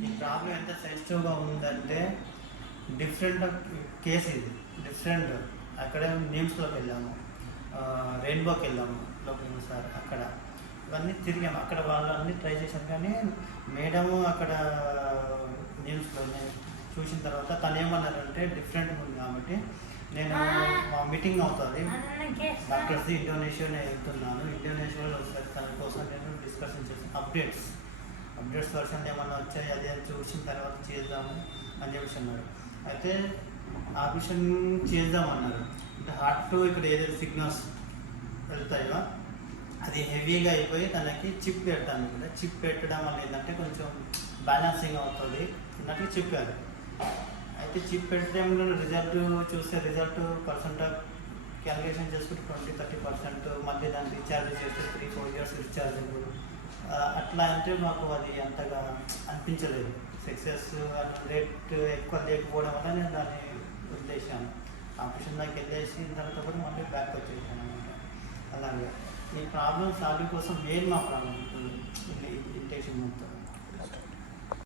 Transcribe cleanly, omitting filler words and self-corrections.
ఈ ప్రాబ్లం ఎంత సెన్సిటివ్గా ఉందంటే డిఫరెంట్ కేసు ఇది డిఫరెంట్. అక్కడ నేమ్స్లోకి వెళ్ళాము, రెయిన్బోకి వెళ్ళాము లోపల సార్, అక్కడ ఇవన్నీ తిరిగాము. అక్కడ వాళ్ళు అన్నీ ట్రై చేశారు కానీ మేడము అక్కడ న్యూస్లో చూసిన తర్వాత తను ఏమన్నారంటే డిఫరెంట్గా ఉంది కాబట్టి నేను మా మీటింగ్ అవుతుంది డాక్టర్స్ ఇండోనేషియాలో వెళ్తున్నాను, ఇండోనేషియాలో వస్తారు తన కోసం నేను డిస్కషన్ చేస్తాను. అప్డేట్స్ వర్షన్ ఏమన్నా వచ్చాయి అది చూసిన తర్వాత చేద్దాము అని చెప్పేసి అన్నారు. అయితే ఆపరేషన్ చేద్దామన్నారు. అంటే హార్ట్ ఇక్కడ ఏదైతే సిగ్నల్స్ వెళ్తాయో అది హెవీగా అయిపోయి తనకి చిప్ పెట్టాను. కూడా చిప్ పెట్టడం వల్ల ఏంటంటే కొంచెం బ్యాలెన్సింగ్ అవుతుంది అన్నట్టు చెప్పారు. అయితే చిప్ పెట్టడంలో రిజల్ట్ చూస్తే రిజల్ట్ పర్సెంట్ క్యాలిక్యులేషన్ చేసుకుంటే 20-30%, మళ్ళీ దాన్ని రీఛార్జ్ చేస్తే 3-4 years రీఛార్జబుల్. అట్లా అంటే మాకు అది అంతగా అనిపించలేదు. సక్సెస్ రేట్ ఎక్కువ లేకపోవడం వల్ల నేను దాన్ని వదిలేసాను. ఆపరేషన్ దాకా వెళ్ళేసిన తర్వాత కూడా మళ్ళీ బ్యాక్ వచ్చేసాను అనమాట. అలాగే ఈ ప్రాబ్లమ్ సాల్వ్ కోసం మెయిన్ మా ప్రాబ్లం ఇంటెన్షన్ మొత్తం